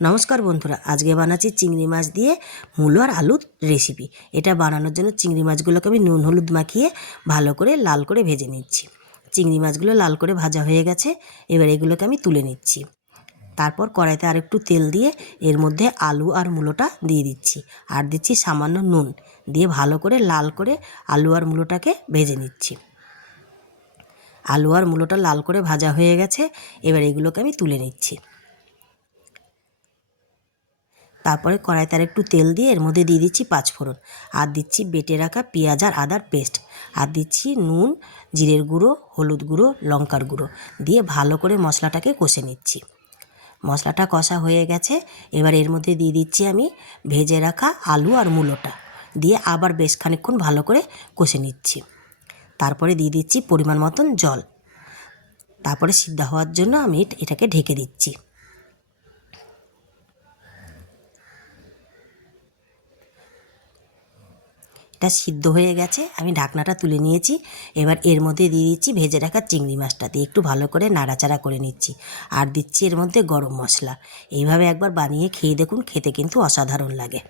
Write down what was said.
নমস্কার বন্ধুরা, আজকে বানাচ্ছি চিংড়ি মাছ দিয়ে মূলো আর আলুর রেসিপি। এটা বানানোর জন্য চিংড়ি মাছগুলোকে আমি নুন হলুদ মাখিয়ে ভালো করে লাল করে ভেজে নিচ্ছি। চিংড়ি মাছগুলো লাল করে ভাজা হয়ে গেছে, এবার এগুলোকে আমি তুলে নিচ্ছি। তারপর কড়াইতে আর একটু তেল দিয়ে এর মধ্যে আলু আর মূলোটা দিয়ে দিচ্ছি, আর দিচ্ছি সামান্য নুন দিয়ে ভালো করে লাল করে আলু আর মূলোটাকে ভেজে নিচ্ছি। আলু আর মূলোটা লাল করে ভাজা হয়ে গেছে, এবার এগুলোকে আমি তুলে নিচ্ছি। তারপরে কড়াইতে আর একটু তেল দিয়ে এর মধ্যে দিয়ে দিচ্ছি পাঁচফোড়ন, আর দিচ্ছি বেটে রাখা পেঁয়াজ আর আদার পেস্ট, আর দিচ্ছি নুন, জিরের গুঁড়ো, হলুদ গুঁড়ো, লঙ্কার গুঁড়ো দিয়ে ভালো করে মশলাটাকে কষে নিচ্ছি। মশলাটা কষা হয়ে গেছে, এবার এর মধ্যে দিয়ে দিচ্ছি আমি ভেজে রাখা আলু আর মূলোটা দিয়ে আবার বেশ খানিকক্ষণ ভালো করে কষে নিচ্ছি। তারপরে দিয়ে দিচ্ছি পরিমাণ মতন জল, তারপরে সিদ্ধ হওয়ার জন্য আমি এটাকে ঢেকে দিচ্ছি। এটা সিদ্ধ হয়ে গেছে, আমি ঢাকনাটা তুলে নিয়েছি। এবার এর মধ্যে দিয়ে দিচ্ছি ভেজে রাখা চিংড়ি মাছটা দিয়ে একটু ভালো করে নাড়াচাড়া করে নিচ্ছি, আর দিচ্ছি এর মধ্যে গরম মশলা। এইভাবে একবার বানিয়ে খেয়ে দেখুন, খেতে কিন্তু অসাধারণ লাগে।